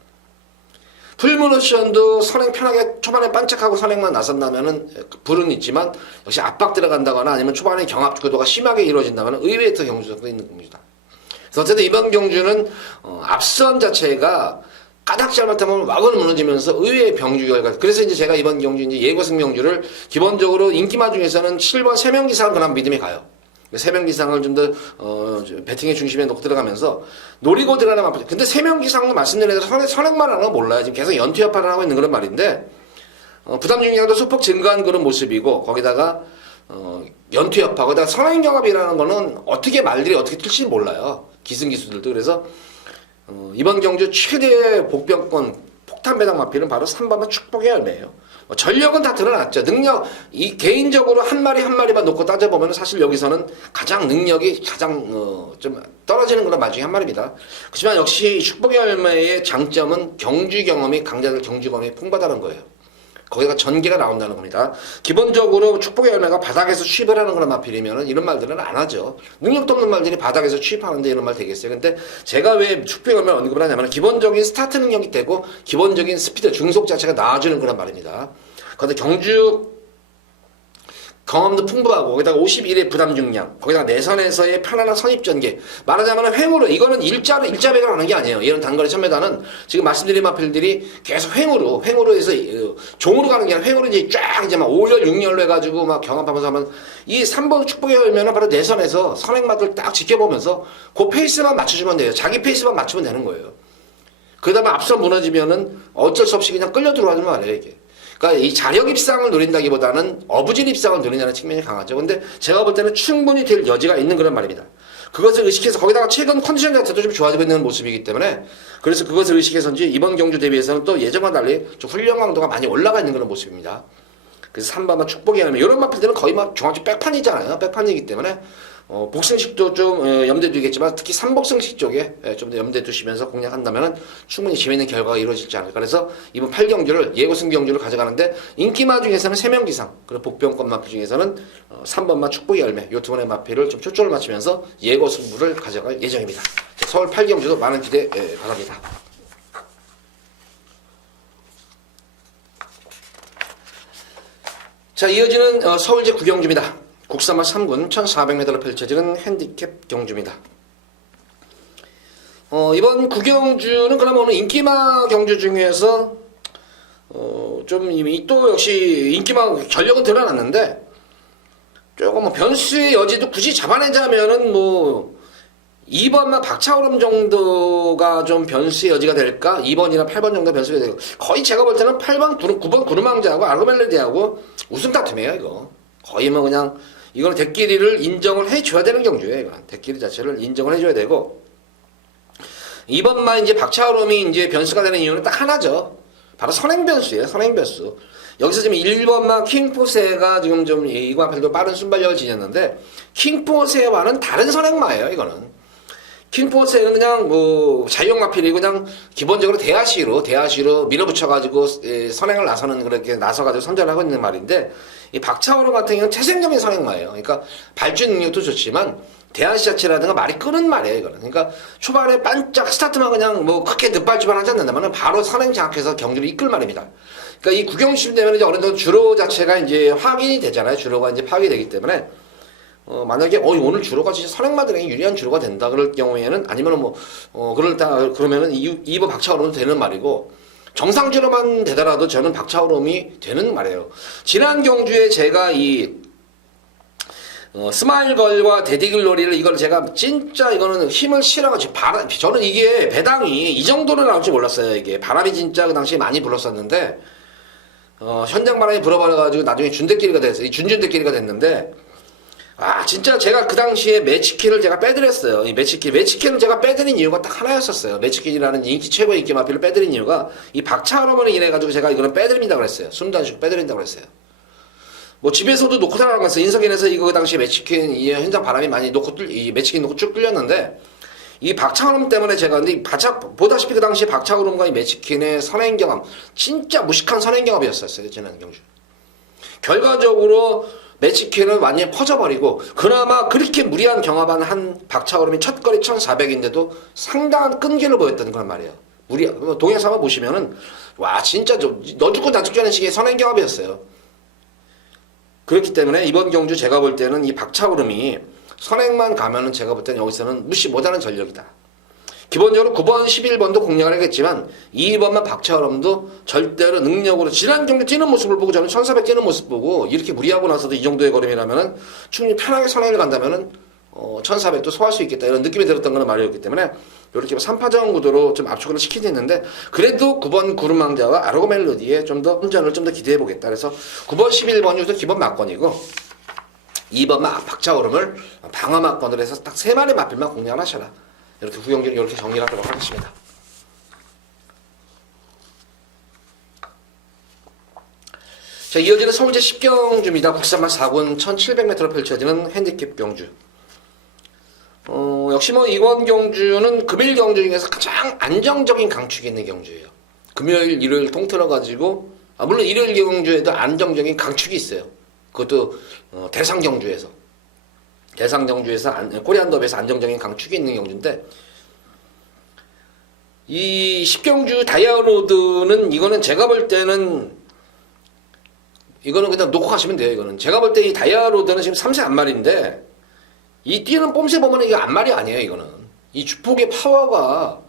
풀무노션도 선행 편하게 초반에 반짝하고 선행만 나선다면은 불은 있지만, 역시 압박 들어간다거나 아니면 초반에 경합 구도가 심하게 이루어진다면 의외의 더 경주도 있는 겁니다. 그래서 어쨌든 이번 경주는 앞선 자체가 까닥 잘못하면 와그는 무너지면서 의외의 병주 결과. 그래서 이제 제가 이번 경주 이제 예고승 경주를 기본적으로 인기마 중에서는 7번 3명 기상을 그나마 믿음이 가요. 3명 기상을 좀 더 배팅의 중심에 놓고 들어가면서 노리고 들어가는 마필. 근데 3명 기상은 말씀드린 대로 선행만 하는 건 몰라요. 지금 계속 연투 여파를 하고 있는 그런 말인데, 부담 중량도 소폭 증가한 그런 모습이고, 거기다가 연투 여파, 거기다가 선행 경합이라는 거는 어떻게 말들이 어떻게 뜰지 몰라요. 기승기수들도. 그래서 이번 경주 최대의 복병권 폭탄 배당 마필은 바로 3번마 축복의 열매예요. 전력은 다 드러났죠. 능력, 개인적으로 한 마리만 놓고 따져보면 사실 여기서는 가장 능력이 가장 좀 떨어지는 그런 말 중에 한 마리입니다. 그렇지만 역시 축복의 열매의 장점은 경주 경험이, 강자들 경주 경험이 풍부하다는 거예요. 거기가 전개가 나온다는 겁니다. 기본적으로 축복의 열매가 바닥에서 취입을 하는 그런 마필이면은 이런 말들은 안 하죠. 능력도 없는 말들이 바닥에서 취입하는데 이런 말 되겠어요. 근데 제가 왜 축복의 열매를 언급을 하냐면, 기본적인 스타트 능력이 되고 기본적인 스피드, 중속 자체가 나아지는 그런 말입니다. 그런데 경주 경험도 풍부하고 거기다가 51의 부담 중량, 거기다가 내선에서의 편안한 선입 전개. 말하자면 횡으로 이거는 일자백을 하는 게 아니에요. 이런 단거리 1000m는 지금 말씀드린 마필들이 계속 횡으로 해서 종으로 가는 게 아니라 횡으로 이제 쫙 이제 막 5열 6열로 해가지고 막 경험하면서 하면 이 3번 축복에 열면은 바로 내선에서 선행마들 딱 지켜보면서 그 페이스만 맞춰주면 돼요. 자기 페이스만 맞추면 되는 거예요. 그러다가 앞서 무너지면은 어쩔 수 없이 그냥 끌려 들어가는 말이에요, 이게. 그러니까 이 자력 입상을 노린다기보다는 어부질 입상을 노린다는 측면이 강하죠. 근데 제가 볼 때는 충분히 될 여지가 있는 그런 말입니다. 그것을 의식해서 거기다가 최근 컨디션 자체도 좀 좋아지고 있는 모습이기 때문에 그래서 그것을 의식해서인지 이번 경주 대비해서는 또 예전과 달리 좀 훈련 강도가 많이 올라가 있는 그런 모습입니다. 그래서 3번만 축복이 하면 이런 마필들은 거의 막 중앙쪽 백판이잖아요. 백판이기 때문에 복승식도 좀 염두에 두겠지만 특히 3복승식 쪽에 좀 더 염두에 두시면서 공략한다면 충분히 재미있는 결과가 이루어질지 않을까. 그래서 이번 8경주를 예고승 경주를 가져가는데 인기마 중에서는 3명 기상 그리고 복병권 마필 중에서는 3번마 축복의 열매 이 두 번의 마필을 좀 초점을 맞추면서 예고승부를 가져갈 예정입니다. 서울 8경주도 많은 기대 바랍니다. 자, 이어지는 서울제 9경주입니다. 국산마 3군 1400m로 펼쳐지는 핸디캡 경주입니다. 이번 9경주는 그나마 오늘 인기마 경주 중에서 좀 이미 또 역시 인기마 전력은 드러났는데 조금 뭐 변수의 여지도 굳이 잡아내자면은 뭐 2번만 박차오름 정도가 좀 변수의 여지가 될까? 2번이나 8번 정도 변수가 되고 거의 제가 볼 때는 8번, 9번 구르망자하고 아르멜레디하고 우승 다툼이에요, 이거. 거의 뭐 그냥 이거는 대끼리를 인정을 해줘야 되는 경주예요. 이거는 대끼리 자체를 인정을 해줘야 되고 2번만 이제 박차오름이 이제 변수가 되는 이유는 딱 하나죠. 바로 선행 변수예요. 선행 변수. 여기서 지금 1번만 킹포세가 지금 좀 이거 앞에도 빠른 순발력을 지녔는데 킹포세와는 다른 선행마예요. 이거는. 킹포세는 그냥 뭐 자유형 마필이고 그냥 기본적으로 대하시로 밀어붙여가지고 선행을 나서는 그렇게 나서가지고 선전을 하고 있는 말인데 이 박차오름 같은 경우는 태생적인 선행마예요. 그러니까 발주 능력도 좋지만 대하시 자체라든가 말이 끄는 말이에요. 이거는. 그러니까 초반에 반짝 스타트만 그냥 뭐 크게 늦발주만 하지 않는다면 바로 선행 장악해서 경기를 이끌 말입니다. 그러니까 이 구경시즌 되면 이제 어느 정도 주로 자체가 이제 확인이 되잖아요. 주로가 이제 파악이 되기 때문에. 만약에 오늘 주로가 진짜 선행마들에게 유리한 주로가 된다 그럴 경우에는 아니면은 그러면은 2번 박차오름은 되는 말이고 정상 주로만 되더라도 저는 박차오름이 되는 말이에요. 지난 경주에 제가 이 스마일걸과 데디글로리를 이걸 제가 진짜 이거는 힘을 실어가지고 저는 이게 배당이 이 정도로 나올 줄 몰랐어요. 이게 바람이 진짜 그 당시에 많이 불었었는데 현장 바람이 불어버려가지고 나중에 준대끼리가 됐어요. 이 준대끼리가 됐는데 진짜 제가 그 당시에 매치키를 제가 빼드렸어요. 이 매치키를 제가 빼드린 이유가 딱 하나였었어요. 매치키라는 인기 최고의 인기 마필을 빼드린 이유가 이 박차오름을 인해가지고 제가 이거는 빼드린다고 그랬어요. 숨도 안 쉬고 빼드린다고 그랬어요. 뭐 집에서도 놓고 살아가면서 인석인에서 이거 그 당시에 매치킨 이 현장 바람이 많이 이 매치킨 놓고 쭉 뚫렸는데 이 박차오름 때문에 제가 근데 보다시피 그 당시에 박차오름과 이 매치킨의 선행 경험 진짜 무식한 선행 경험이었었어요. 지난 경주. 결과적으로 매치킨은 완전히 퍼져버리고 그나마 그렇게 무리한 경험한 한 박차오름이 첫 거리 1400인데도 상당한 끈기를 보였던 그런 말이에요. 동영상 한번 보시면은 와 진짜 너 죽고 나 죽자는 식의 선행 경험이었어요. 그렇기 때문에 이번 경주 제가 볼 때는 이 박차오름이 선행만 가면은 제가 볼 때는 여기서는 무시 못하는 전력이다. 기본적으로 9번, 11번도 공략을 하겠지만 2번만 박차오름도 절대로 능력으로 지난 경기 뛰는 모습을 보고 저는 1400 뛰는 모습 보고 이렇게 무리하고 나서도 이 정도의 걸음이라면은 충분히 편하게 선행을 간다면은 1400도 소화할 수 있겠다 이런 느낌이 들었던 거는 말이었기 때문에 이렇게 3파전 구도로 좀 압축을 시키긴 했는데 그래도 9번 구름망자와 아르고 멜로디에 좀 더 혼전을 좀 더 기대해 보겠다. 그래서 9번, 11번이 기본 막건이고 2번만 박차오름을 방어 막건으로 해서 딱 3마리 마필만 공략을 하셔라. 이렇게 후경기를 이렇게 정리를 하도록 하겠습니다. 자, 이어지는 서울제 10경주입니다. 국산마 4군 1700m로 펼쳐지는 핸디캡 경주. 역시 뭐 이번 경주는 금일 경주 중에서 가장 안정적인 강축이 있는 경주예요. 금요일, 일요일 통틀어 가지고 물론 일요일 경주에도 안정적인 강축이 있어요. 그것도 대상 경주에서 코리안 더비에서 안정적인 강축이 있는 경주인데 이 10경주 다이아로드는 이거는 제가 볼 때는 이거는 그냥 놓고 가시면 돼요. 이거는 제가 볼 때 이 다이아로드는 지금 3세 안말인데 이 뛰는 뽐새 보면 이게 안말이 아니에요. 이거는 이 주폭의 파워가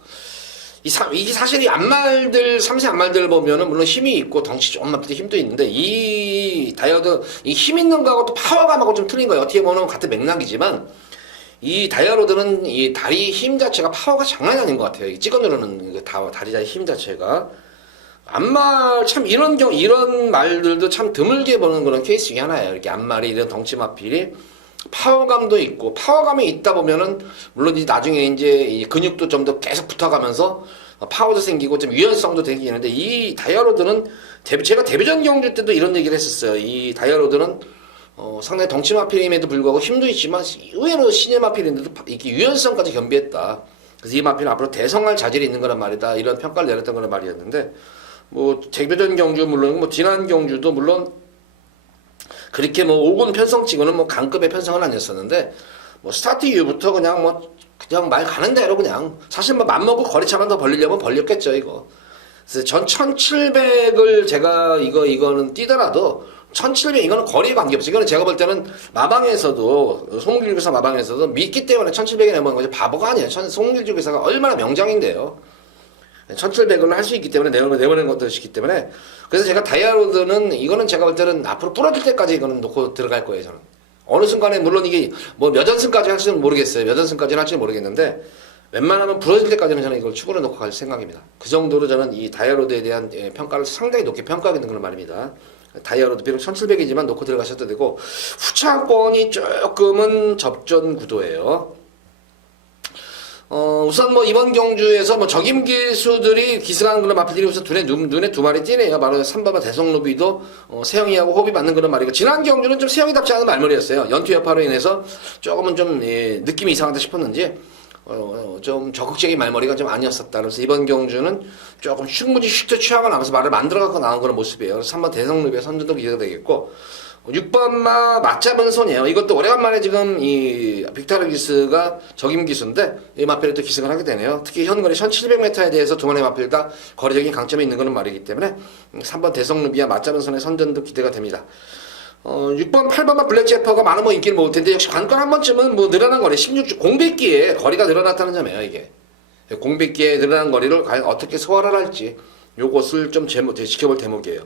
이게 사실 이 안말들 3세 안말들 보면은 물론 힘이 있고 덩치 조금만 힘도 있는데 이 다이아로드 이 힘 있는 거하고 또 파워감하고 좀 틀린 거예요. 어떻게 보면 같은 맥락이지만 이 다이아로드는 이 다리 힘 자체가 파워가 장난이 아닌 것 같아요. 찍어 누르는 다리 힘 자체가. 안말 참 이런 말들도 참 드물게 보는 그런 케이스 중에 하나예요. 이렇게 안말이 이런 덩치 마필이 파워감도 있고 파워감이 있다 보면은 물론 이제 나중에 이제 이 근육도 좀 더 계속 붙어가면서 파워도 생기고 좀 유연성도 생기는데 이 다이아로드는 제가 데뷔전 경주 때도 이런 얘기를 했었어요. 이 다이아로드는 상당히 덩치 마필임에도 불구하고 힘도 있지만 의외로 신의 마필인데도 이렇게 유연성까지 겸비했다. 그래서 이 마필은 앞으로 대성할 자질이 있는 거란 말이다. 이런 평가를 내렸던 거란 말이었는데 뭐 데뷔전 경주 물론 뭐 지난 경주도 물론 그렇게 뭐 5군 편성 치고는 뭐 강급의 편성은 아니었었는데 뭐 스타트 이후부터 그냥 말 가는 대로 그냥 사실 뭐 맘먹고 거리차만 더 벌리려면 벌렸겠죠 이거. 그래서 전 1700을 제가 이거는 뛰더라도 1700 이거는 거리에 관계없어요. 이거는 제가 볼 때는 마방에서도 송길교사 마방에서도 믿기 때문에 1700에 내보는 거지 바보가 아니에요. 송길교사가 얼마나 명장인데요. 1700을 할 수 있기 때문에 내보낸 것들이기 때문에 그래서 제가 다이아로드는 이거는 제가 볼 때는 앞으로 부러질 때까지 이거는 놓고 들어갈 거예요. 저는 어느 순간에 물론 이게 뭐 몇 연승까지 할지는 모르겠어요. 몇 연승까지는 할지는 모르겠는데 웬만하면 부러질 때까지는 저는 이걸 축으로 놓고 갈 생각입니다. 그 정도로 저는 이 다이아로드에 대한 평가를 상당히 높게 평가하고 있는 그런 말입니다. 다이아로드 비록 1700이지만 놓고 들어가셔도 되고 후차권이 조금은 접전 구도예요. 우선 뭐 이번 경주에서 뭐 적임 기수들이 기승하는 그런 마필들이 우선 눈에 두 마리 띄네요. 바로 3번마 대성루비도 세영이하고 호흡이 맞는 그런 말이고 지난 경주는 좀 세영이답지 않은 말머리였어요. 연투 여파로 인해서 조금은 좀 느낌이 이상하다 싶었는지 좀 적극적인 말머리가 좀 아니었었다. 그래서 이번 경주는 조금 충분히 슈트 취하고 나면서 말을 만들어갖고 나온 그런 모습이에요. 그래서 3번 대성루비의 선전도 기대가 되겠고 6번마 맞잡은 손이에요. 이것도 오래간만에 지금 이 빅타르 기스가 적임 기수인데 이 마필에 또 기승을 하게 되네요. 특히 현거리 1700m에 대해서 두 번의 마필 다 거리적인 강점이 있는 그런 말이기 때문에 3번 대성루비와 맞잡은 손의 선전도 기대가 됩니다. 6번, 8번만 블랙제퍼가 많은 뭐 인기를 모을 텐데 역시 관건 한 번쯤은 뭐 늘어난 거리 16주 공백기에 거리가 늘어났다는 점이에요. 이게 공백기에 늘어난 거리를 과연 어떻게 소화를 할지 요것을 좀 지켜볼 대목이에요.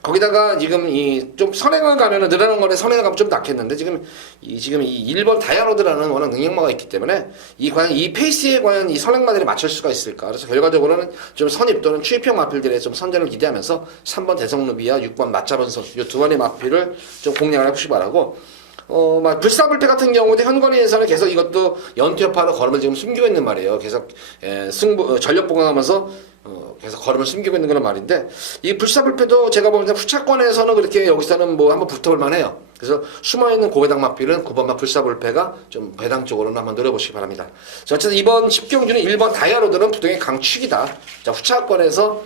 거기다가 지금 좀 선행을 가면은 늘어난 거리 선행을 가면 좀 낫겠는데 지금 이 1번 다이아로드라는 워낙 능력마가 있기 때문에 과연 이 페이스에 과연 이 선행마들이 맞출 수가 있을까. 그래서 결과적으로는 좀 선입 또는 추입형 마필들의 좀 선전을 기대하면서 3번 대성루비와 6번 맞잡은 선 이 두 번의 마필을 좀 공략을 해보시기 바라고 불사불패 같은 경우도 현거리에서는 계속 이것도 연투여파로 걸음을 지금 숨기고 있는 말이에요. 계속 전력 보강하면서 계속 걸음을 숨기고 있는 그런 말인데 이 불사불패도 제가 보면 후차권에서는 그렇게 여기서는 뭐 한번 붙어볼 만해요. 그래서 숨어있는 고배당 마필은 9번마 불사불패가 좀 배당 쪽으로는 한번 노려보시기 바랍니다. 자, 어쨌든 이번 10경주는 1번 다이아로드는 부동의 강축이다. 자, 후차권에서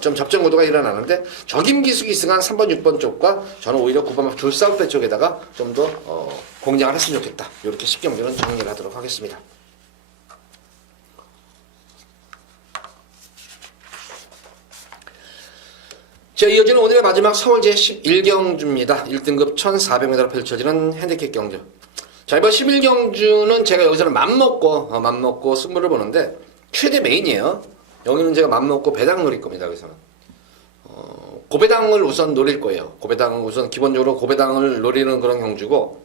좀 접전 구도가 일어나는데 적임 기숙이 승한 3번 6번 쪽과 저는 오히려 9번마 불사불패 쪽에다가 좀 더 공략을 했으면 좋겠다. 이렇게 10경주는 정리를 하도록 하겠습니다. 자, 이어지는 오늘의 마지막 서울 제11경주입니다. 1등급 1400m로 펼쳐지는 핸디캡 경주. 자, 이번 11경주는 제가 여기서는 맘먹고 승부를 보는데 최대 메인이에요. 여기는 제가 맘먹고 배당 노릴 겁니다. 여기서는 고배당을 우선 노릴 거예요. 고배당은 우선 기본적으로 고배당을 노리는 그런 경주고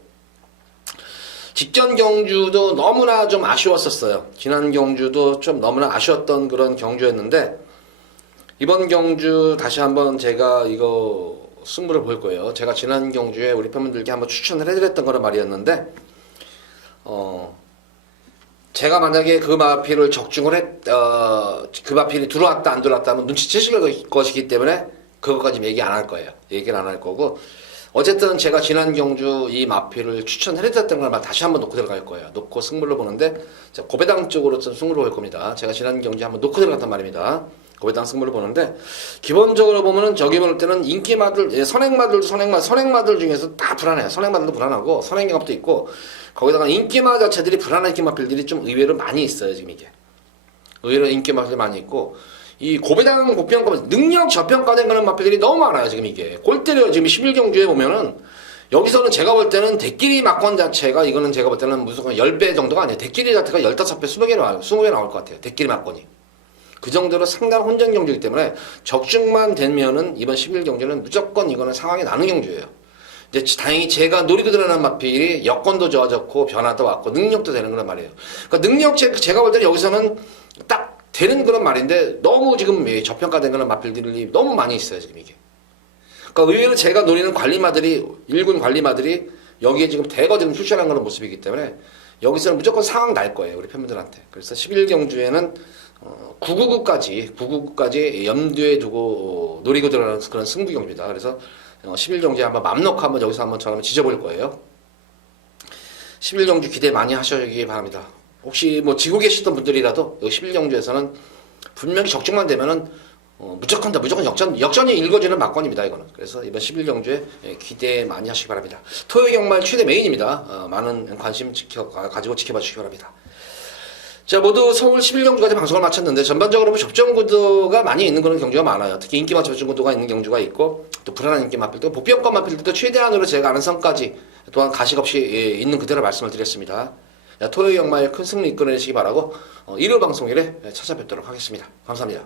직전 경주도 너무나 좀 아쉬웠었어요. 지난 경주도 좀 너무나 아쉬웠던 그런 경주였는데 이번 경주 다시 한번 제가 이거 승부를 볼 거예요. 제가 지난 경주에 우리 팬분들께 한번 추천을 해드렸던 거란 말이었는데 제가 만약에 그 마필을 적중을 그 마필이 들어왔다 안 들어왔다 하면 눈치채실 것이기 때문에 그것까지 얘기 안 할 거예요. 얘기를 안 할 거고 어쨌든 제가 지난 경주 이 마필을 추천해드렸던 걸 다시 한번 놓고 들어갈 거예요. 놓고 승부를 보는데 고배당 쪽으로 좀 승부를 볼 겁니다. 제가 지난 경주에 한번 놓고 들어갔단 말입니다. 고배당 승부를 보는데 기본적으로 보면은 저기 볼 때는 인기마들 선행마들 중에서 다 불안해요. 선행마들도 불안하고 선행경합도 있고 거기다가 인기마 자체들이 불안한 인기마필들이 좀 의외로 많이 있어요. 지금 이게 의외로 인기마들이 많이 있고 이 고배당 고평가, 능력 저평가된 그런 마필들이 너무 많아요, 지금 이게. 골 때려요. 지금 11경주에 보면은, 여기서는 제가 볼 때는 대끼리 막권 자체가, 이거는 제가 볼 때는 무조건 10배 정도가 아니에요. 대끼리 자체가 15배, 20개 나와요. 20개 나올 것 같아요. 대끼리 막권이. 그 정도로 상당한 혼전 경주이기 때문에 적중만 되면은 이번 11경주는 무조건 이거는 상황이 나는 경주예요. 이제 다행히 제가 노리고 들어가는 마필이 여건도 좋아졌고 변화도 왔고 능력도 되는 그런 말이에요. 그러니까 능력 제가 볼 때는 여기서는 딱 되는 그런 말인데 너무 지금 저평가된 그런 마필들이 너무 많이 있어요, 지금 이게. 그러니까 의외로 제가 노리는 관리마들이, 일군 관리마들이 여기에 지금 대거 지금 출전한 그런 모습이기 때문에 여기서는 무조건 상황 날 거예요, 우리 팬분들한테. 그래서 11경주에는 999까지 염두에 두고 노리고 들어가는 그런 승부 경주입니다. 그래서 11경주에 한번 맘 놓고 한번 여기서 한번 저는 지져볼 거예요. 11경주 기대 많이 하시기 바랍니다. 혹시 뭐 지고 계시던 분들이라도 여기 11경주에서는 분명히 적중만 되면은 무조건 역전이 일거지는 막권입니다, 이거는. 그래서 이번 11경주에 기대 많이 하시기 바랍니다. 토요 경말 최대 메인입니다. 많은 관심 가지고 지켜봐 주시기 바랍니다. 자, 모두 서울 11경주까지 방송을 마쳤는데 전반적으로 접전 구도가 많이 있는 그런 경주가 많아요. 특히 인기 맞춤 접전 구도가 있는 경주가 있고 또 불안한 인기 마필도 복비형권 마필들도 최대한으로 제가 아는 선까지 또한 가식 없이 있는 그대로 말씀을 드렸습니다. 토요 경말 큰 승리 이끌어내시기 바라고 일요 방송일에 찾아뵙도록 하겠습니다. 감사합니다.